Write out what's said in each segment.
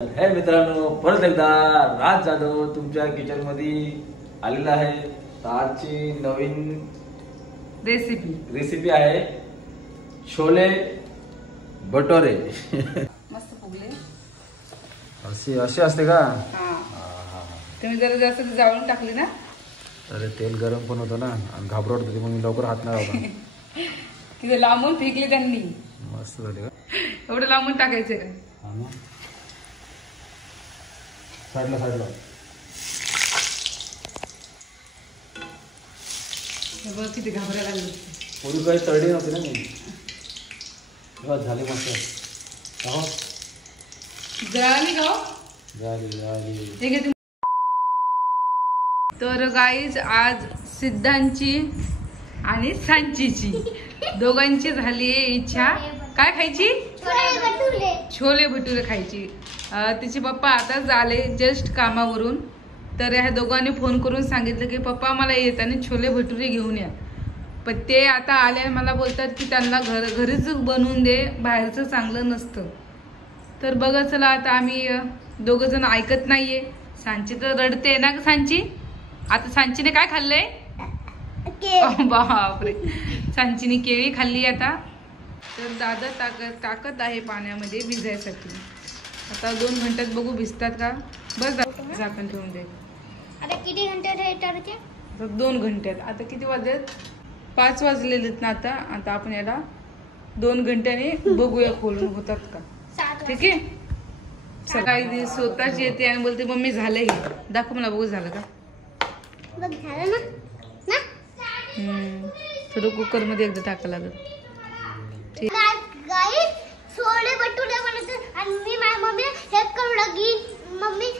हे मित्रांनो, परत एकदा राज जाधव तुमच्या किचन मध्ये आलेला आहे. तर आजची नवीन रेसिपी आहे छोले भटुरे. मस्त फुगले. असे असते का? तुम्ही जरा जास्त जाळून टाकले ना. अरे तेल गरम पण होतं ना आणि घाबरट होती मग मी लवकर हात नाही लावला. किती लांबून फेकले त्यांनी. मस्त झाले का? एवढं लांबून टाकायचं का? साईडला बघ किती घाबरायला लागले. पूर्वी काही तळली नव्हती ना मी. झाले मस्त. जळाली का? झाली. तर गाईज आज सिद्धांची आणि सांचीची दोघांची झाली आहे इच्छा. काय खायची? छोले भटुरे खायची. तिचे पप्पा आताच आले जस्ट कामावरून. तर ह्या दोघांनी फोन करून सांगितलं की पप्पा मला येताना छोले भटुरे घेऊन या. पण ते आता आले मला बोलतात की त्यांना घरीच बनवून दे, बाहेरचं चांगलं नसतं. तर बघा चला आता आम्ही दोघ जण ऐकत नाहीये. सांची तर रडते ना ग सांची. आता सांचीने काय खाल्लंय? बापरे, सांचीने केळी खाल्ली. आता तर दादा टाकत आहे पाण्यामध्ये भिजायसाठी. आता 2 घंट्यात बघू भिजतात का. बस झाकण ठेवून दे. आता किती घंटे? 2 घंट्यात. आता किती वाजलेत? 5 वाजलेलेत ना. आता आपण याला 2 घंट्याने बघूया खोलून होतात का. ठीक आहे. सकाळी स्वतःच येते आणि बोलते मम्मी झालंय. दाखव मला, बघू झालं का. थोडं कुकर मध्ये एकदा टाकायला लागत. ठीक. छोले भटुरे बनवते आणि मी माझ्या मम्मी हेल्प करू लागली. मम्मी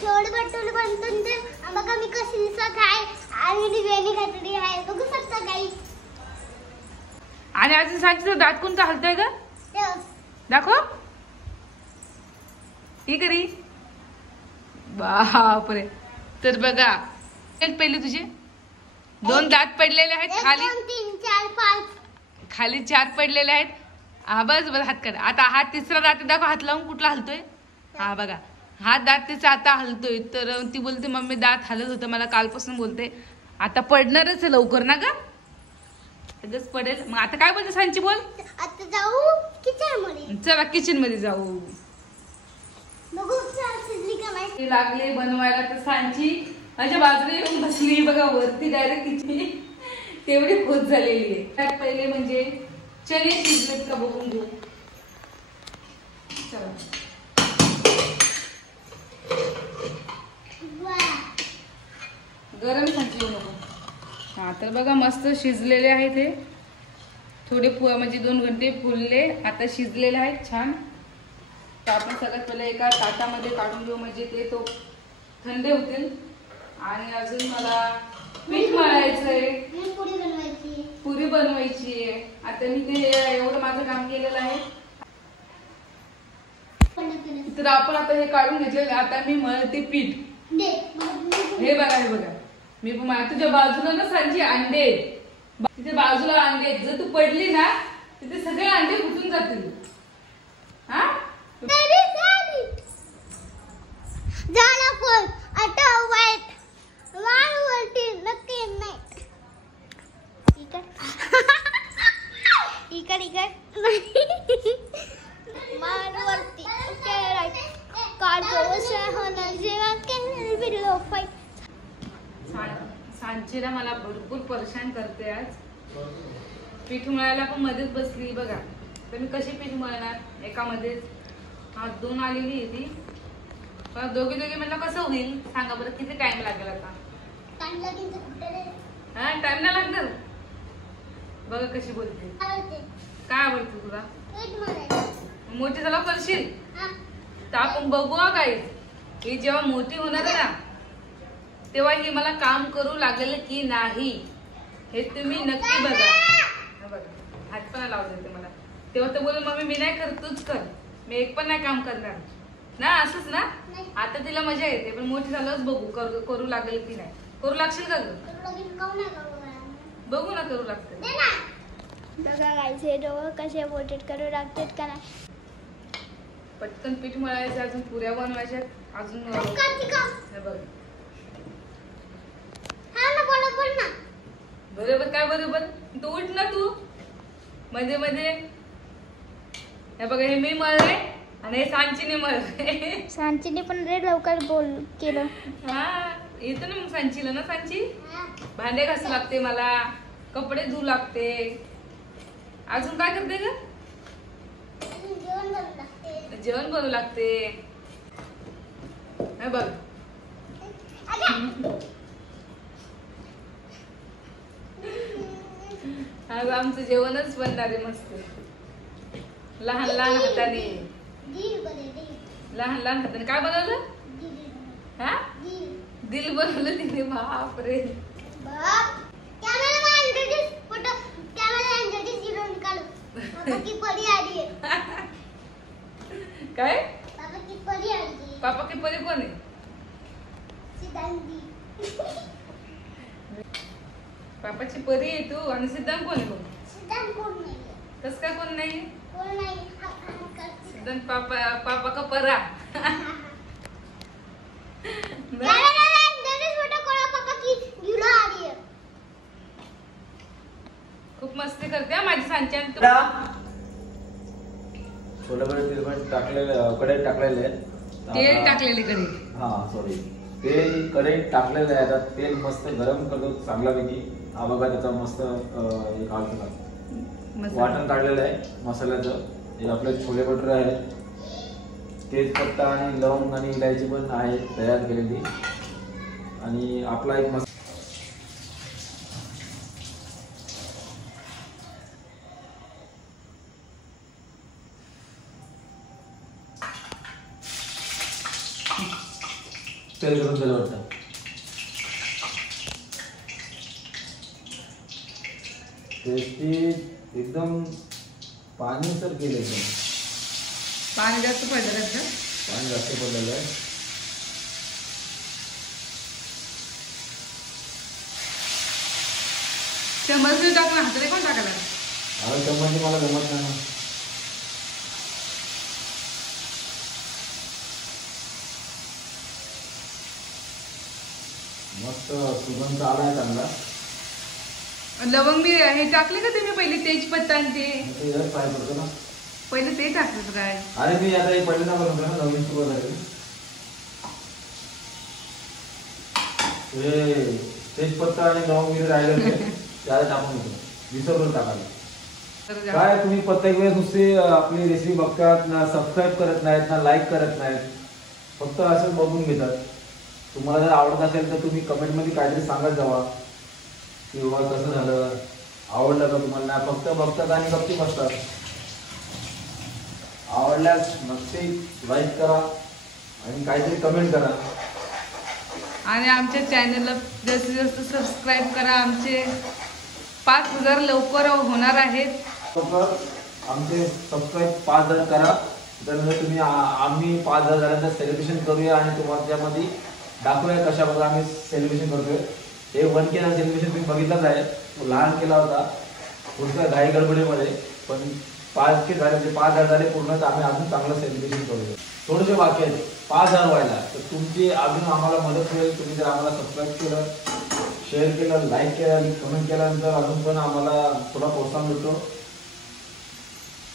छोले भटुरे बनवते बघा मी कशी दिसत आहे आणि वेणी घातली आहे बघू शकता गाईस. आणि अजून सांची दात कोणता हलतोय का दाखव. ही करी. बापरे. तर बघा पहिले तुझे 2 दात पडलेले आहेत खाली. 1 2 3 4 5 खाली 4 पडलेले आहेत. बस हात काढ. आता हा 3रा दात दाखव. हात लावून कुठला हलतोय. हा बघा, हा दात तिचा आता हलतोय. तर ती बोलते मम्मी दात हलत होतं मला कालपासून. बोलते आता पडणारच आहे लवकर ना ग. लगेच पडेल. मग आता काय बोलते सांची बोल. आता जाऊ किचन मध्ये. चला किचन मध्ये जाऊ. बघू शिजली का नाही. लागले बनवायला. तर सांची माझ्या बाजूला येऊन बसली बघा वरती डायरेक्ट किचन. तेवढी खोत झालेली आहे. त्यात पहिले म्हणजे चणे शिजलेत का बघून घेऊ. चला गरम सांची नको. हा तर बघा मस्त शिजलेले आहेत हे. थोडे म्हणजे 2 घंटे फुलले. आता शिजलेले आहेत छान. तर आपण सगळ्यात पहिले एका ताटामध्ये काढून घेऊ म्हणजे ते तो थंड होतील. आणि अजून मला पीठ मळायचंय. पुरी बनवायची आहे. आता मी ते एवढं माझं काम केलेलं आहे. तर आपण आता हे काढून घेतलेलं. आता मी मळते पीठ. हे बघा मी तुझ्या बाजूला ना सांची अंडे. तिथे बाजूला अंडे. जर तू पडली ना तिथे सगळे अंडे फुटून जातील. हा सांचीला मला भरपूर परेशान करते आज. पीठ मळायला पण मध्येच बसली बघा. तर मी कशी पीठ मळणार एकामध्येच. हा 2 आलेली आहे ती. पण दोघी म्हणलं कसं होईल सांगा बरं. किती टाइम लागेल आता. टाइम नाही लागणार. बघा कशी बोलते. काय आवडते तुला. मोठी झाला करशील तर आपण बघू काय. ही जेव्हा मोठी होणार आहे ना तेव्हा ही मला काम करू लागेल की नाही हे तुम्ही नक्की बघा. हात पण लावू देते मला. तेव्हा तर बोल मम्मी मी नाही करत तूच कर. मी एक पण नाही काम करणार ना. असंच ना. आता तिला मजा येते पण मोठी झालंच बघू करू लागेल की नाही. करू लागशील का ग. बघू ना करू लागते. बघा गाईस हे दोघं कसे रोटेट करू लागतात का नाही. पटकन पीठ मळायचं, अजून पुऱ्या बनवायच्या, अजून हे बघ. बरोबर काय बरोबर, तू उठ ना तू मध्ये मध्ये. हे बघा, हे मी मळले आणि हे सांचीने मळले. सांचीने पण रे लवकर बोल केलं. हा येतं ना मग सांचीला ना. सांची भांडे घासू लागते, मला कपडे धुवू लागते. अजून काय करते ग? जेवण बनवू लागते. हे बघ, आज आमचं जेवणच बनणार आहे मस्त. लहान लहान हाताने, लहान लहान हाताने. काय बनवलं? हा दिल बनवलं तिने. बापरे. काय पापा की परी कोण आहे? पापाची परी आहे तू, आणि सिद्धांत कोण आहे? कस काय कोण नाही? सिद्धांत पापा का परा. खूप मस्ती करते माझी सांची. छोले भटुरे तेल पण टाकलेले, कढईत टाकलेले आहेत. तेल टाकलेले कढईत. हा सॉरी, तेल कढईत टाकलेलं आहे. आता तेल मस्त गरम करतो चांगल्यापैकी. हा बघा त्याचा मस्त वाटण काढलेलं आहे मसाल्याचं. हे आपले छोले भटुरे आहेत. तेजपत्ता आणि लवंग आणि इलायची पण आहे तयार केलेली. आणि आपला एक मस्त तेल गरम झालं वाटतं. टेस्टी एकदम पाणीसर केले. पाणी जास्त पडलं त्याचं. पाणी जास्त पडलेलं आहे. चम्मच टाकून हाताने कोण टाकायला? अरे चम्मच मला जमत नाही. मस्त सुगंध आलाय चांगला. लवंग मी हे टाकले का तुम्ही पहिले? तेजपत्ता आणि ते फ्राय करतो ना पहिले, ते टाकलं काय? अरे मी आता एक पहिल्यांदा बनवतो ना, नवीन सुरुवात आहे. तेजपत्ता आणि लवंग मिरे राहिले त्याला टाकून होतो, विसरलो टाकायला. काय तुम्ही प्रत्येक वेळेस नुसते आपली रेसिपी बघतात ना, सबस्क्राईब करत नाहीत ना, लाईक करत नाहीत, फक्त असं बघून घेतात. तुम्हाला जर आवडत असेल तर तुम्ही कमेंटमध्ये काहीतरी सांगत जावा की बाबा कसं झालं, आवडलं का तुम्हाला. फक्त बघतात आणि गप्पी बसतात. आवडल्यास नक्की लाईक करा आणि काहीतरी कमेंट करा. आणि आमच्या चॅनलला जास्तीत जास्त सबस्क्राईब करा. आमचे 5000 लवकर होणार आहेत. आमचे सबस्क्राईब 5000 करा. त्यानंतर तुम्ही आम्ही 5000 झाल्यानंतर सेलिब्रेशन करूया आणि तुम्हाला त्यामध्ये दाखवूया कशा प्रकारे आम्ही सेलिब्रेशन करतोय. हे 1K सेलिब्रेशन तुम्ही बघितलंच आहे, तो लहान केला होता पुढच्या घाई गडबडीमध्ये. पण 5K झाले, म्हणजे 5000 झाले पूर्ण, तर आम्ही अजून चांगलं सेलिब्रेशन करूया. थोडेसे बाकी आहेत 5000 व्हायला, तर तुमची अजून आम्हाला मदत होईल. तुम्ही जर आम्हाला सबस्क्राईब केलं, शेअर केलं, लाईक केलं, कमेंट केल्यानंतर अजून पण आम्हाला थोडा प्रोत्साहन मिळतो.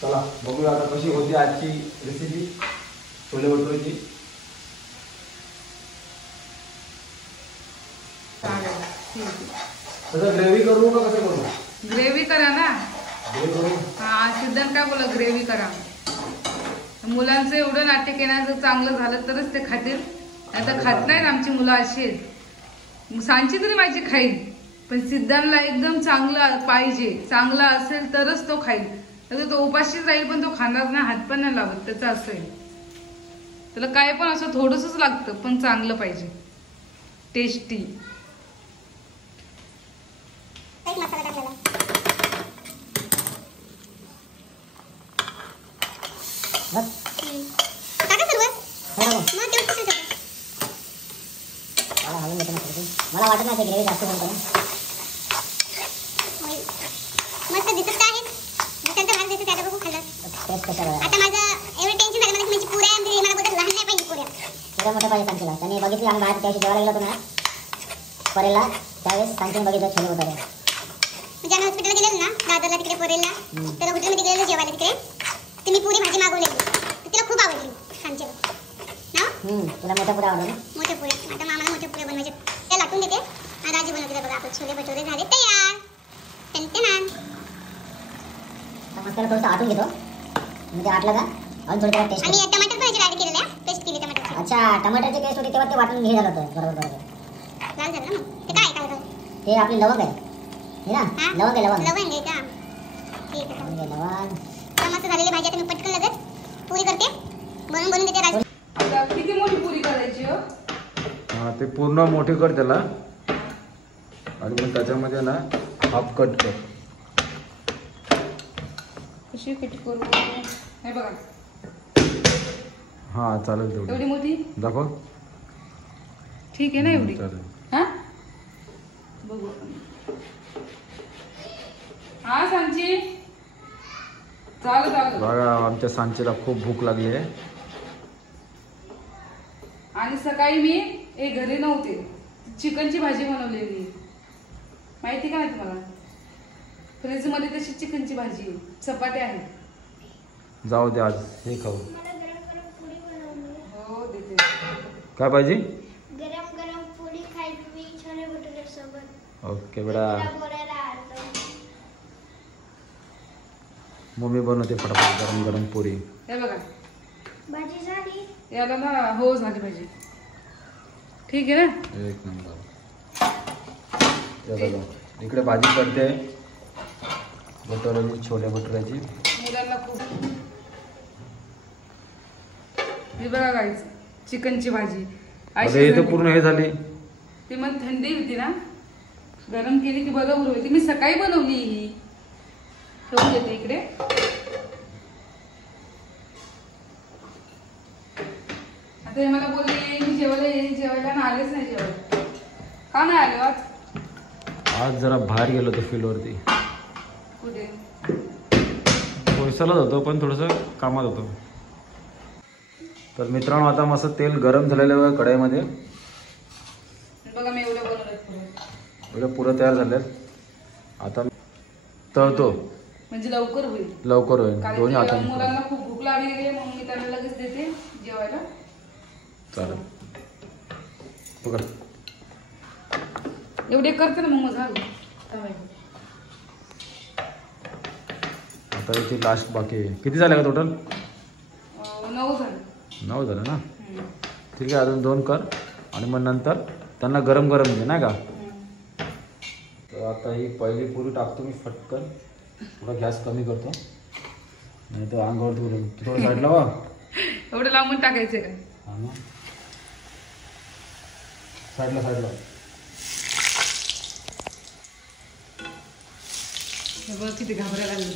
चला बघूया आता कशी होती आजची रेसिपी छोले भटुरेची. तसं ग्रेव्ही करू का कसं करू? ग्रेव्ही करा ना. ग्रेव्ही करू. हा सिद्धांत काय बोला, ग्रेव्ही करा. मुलांचं एवढं नाट्य केल्याचं चांगलं झालं तरच ते खातील, आता खात नाहीत आमची मुलं अशी आहेत. सांची तरी माझी खाईल, पण सिद्धांतला एकदम चांगलं पाहिजे. चांगला असेल तरच तो खाईल, तर तो उपाशीच राहील पण तो खाणार नाही, हात पण नाही लावत. त्याचं असं आहे, त्याला काय पण असं थोडंसंच लागतं पण चांगलं पाहिजे, टेस्टी. मला वाटत नाही ग्रेव्ही जास्त बनतो. मस्त दिसत आहे, दिसत भाग दिसत आहे. बघू खाल्लं आता माझं एवढं टेन्शन झालं मला की माझी सगळ्यात मोठ्या पाहिजे सांगतील त्यांनी बघितली आम्ही बाहेर त्याशी जेवायला गेलो होतो ना परेला त्यावेळेस सांगतील बघितलं छोले भटुरे म्हणजे आम्ही हॉस्पिटलला गेलेलो ना दादरला तिकडे पोरेला तर हॉटेलमध्ये गेलेलो जेवायला तिकडे तर मी पुरी भाजी मागवलेली तर तिला खूप आवडली सांगते ना तुला मोठ्या पुऱ्या आवडलं ना मोठे पुऱ्या आता मामाला मोठे पुऱ्या बनवायचे त्या लाटून देते आणि आजी बनवते बघा आपण छोले भटुरे झाले तयार टेन्शन मसाला थोडंसं आटून घेतो म्हणजे आटलं का अजून थोडी त्याला टेस्ट आणि टमाटर भाजी ऍड केलेल्या पेस्ट केली टमाटरची अच्छा टमाटरची पेस्ट होती तेव्हा ते वाटून हे झालं होतं बरोबर लाल झालं ना ते काय काय ते आपली लवंग आहे हे ना लवंग आहे लवंग आहे का ठीक आहे लवंग मस्त झालेली भाजी आता मी पटकन लगेच पुरी करते बनवून देते राज आता किती मोठी पुरी करायची हो? हा ते पूर्ण मोठी कर त्याला आणि मग त्याच्यामध्ये ना हाफ कट कर. कशी कट करू हे बघा हा चालेल तेवढी एवढी मोठी दाखव. ठीक आहे ना एवढी चालेल. हा बघू हा सांची चालू चालू बघा आमच्या सांचीला खूप भूक लागली आहे. आणि सकाळी मी घरी नव्हते चिकनची भाजी बनवलेली माहिती का नाही तुम्हाला फ्रीज मध्ये तशी चिकनची भाजी चपाती आहे. जाऊ दे आज हे खाऊ. हो देते काय पाहिजे. गरम गरम पुरी खायची छोले भटुरे सोबत. ओके बेटा बोलायला आलो. मम्मी बनवते फटाफट गरम गरम पुरी. हे बघा भाजी झाली. याला ना हो झाली भाजी ठीक आहे ना. एक नंबर. हे बघा इकडे भाजी करते भटुऱ्याची छोले भटुऱ्याची. मुलांना खूप हे बघा गाईच चिकनची भाजी अरे इथे पूर्ण हे झाली. ती मग थंडी होती ना गरम केली की बरोबर होती. मी सकाळी बनवली ही ठेवून देते इकडे. आता हे मला बोलले मी जेवायला ना आलेच नाही जेवायला. का नाही आले आज. आज जरा बाहेर गेलो होतो फील्डवरती. कुठे कोळसालाच होतो पण थोडंसं कामात होतो. तर मित्रांनो आता मस्त तेल गरम झालेलं आहे बघा कढईमध्ये. बघा मी एवढं बनवलं एवढं पुरं तयार झालं. आता तळतो म्हणजे लवकर होईल. लवकर होईल कारण दोन्ही की हाताने. मुलांना खूप भूक लागली आहे म्हणून मी त्यांना लगेच देते जेवायला. चालेल बघा एवढे करते ना मग झालं. आता इथे लास्ट बाकी आहे. किती झाले का टोटल. 9 झालं. 9 झालं ना. ठीक आहे अजून 2 कर आणि मग नंतर त्यांना गरम गरम दे नाही का. तर आता ही पहिली पुरी टाकतो मी फटकन. थोडा गॅस कमी करतो नाही तर अंगावर थोडं साईडला वा. एवढं लांबून टाकायचं का. हा ना साईडला बघ किती घाबरायला लागली.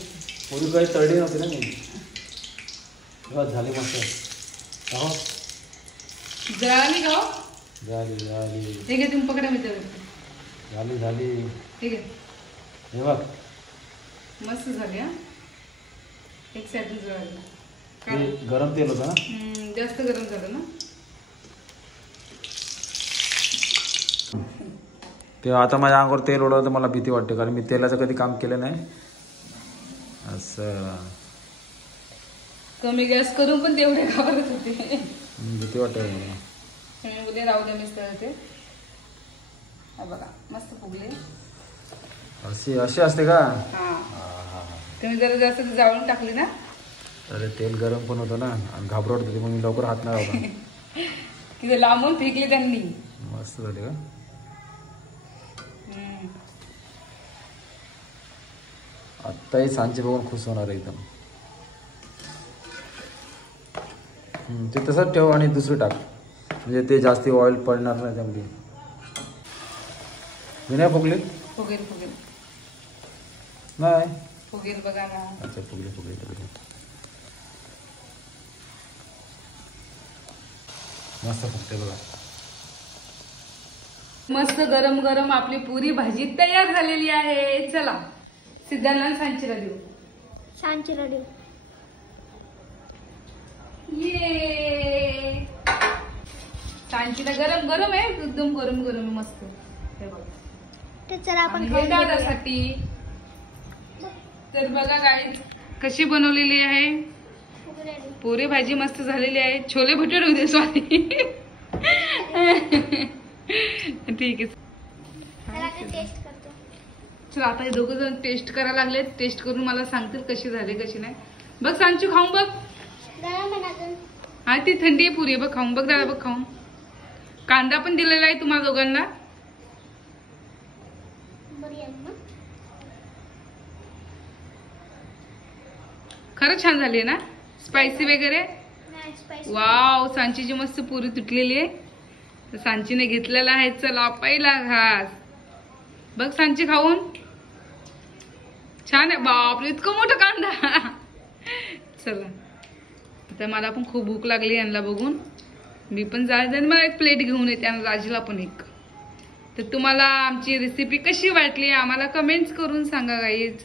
पुरी काही तळली नव्हती ना मी. बस झाली मस्त. हो जळाली का हो? झाली ठीक आहे तुम्ही पकडा मी तर झाली ठीक आहे. हे बघ मस्त झाली हा. एक साईड जळाली. ते गरम तेल होतं ना. जास्त गरम झालं ना. ते आता माझ्या अंगावर तेल ओढवलं तर मला भीती वाटते कारण मी तेलाचं कधी काम केलं नाही. असं कमी गॅस करून पण तेवढे घाबरत होते. भीती वाटते मला. मी उद्या राहू द्या मिस्टर होते. हा बघा मस्त फुगले. अशी असते का. हा तुम्ही जरा जास्त जाळून टाकली ना. अरे तेल गरम पण होतं ना आणि घाबरवत होती मग मी लवकर हात नाही लावला. किती लांबून फेकले त्यांनी. मस्त झाली का. आत्ताही सांचे बघून खुश होणार आहे एकदम. ते तसंच ठेव आणि दुसरी टाक म्हणजे ते जास्ती ऑइल पडणार नाही त्यामध्ये. मी नाही फुगले. फुगेल नाही फुगेल बघा ना. अच्छा फुगले मस्त फुगते बघा. मस्त गरम गरम आपली पुरी भाजी तयार झालेली आहे. चला सिद्धांना सांचीला देऊ. सांची रेडी. ये सांचीला गरम गरम आहे, एकदम गरम गरम आहे, मस्त. हे बघा. तर चला आपण आणि हे खाऊन घेऊया. दादासाठी. तर बघा गाईज कशी बनवलेली आहे. खूप ready. पुरी भाजी मस्त झालेली आहे. छोले भटुरे होते सॉरी. ठीक आहे. चला आता टेस्ट करतो. चला आता हे दोघं जण टेस्ट करायला लागले. टेस्ट करून मला सांगतील कशी झाली कशी नाही. बघ सांचू खाऊन बघ. गरम आहे ना अजून? हा ती थंडी आहे पुरी. बघ खाऊन बघ दादा, बघ खाऊन. कांदा पण दिलेला आहे तुम्हाला दोघांना. बरी आहे ना? खरंच छान झाली ना, स्पायसी वगैरे. नाही spicy. वाव, सांचीची मस्त पुरी तुटलेली आहे. तर सांचीने घेतलेला आहे. चला पहिला घास बघ सांची खाऊन. छान आहे. बापरे इतकं मोठं कांदा. चला आता मला पण खूप भूक लागली यांना बघून. मी पण जायचं मला एक प्लेट घेऊन येते आणि राजीला पण एक. तर तुम्हाला आमची रेसिपी कशी वाटली आम्हाला कमेंट्स करून सांगा गाईज.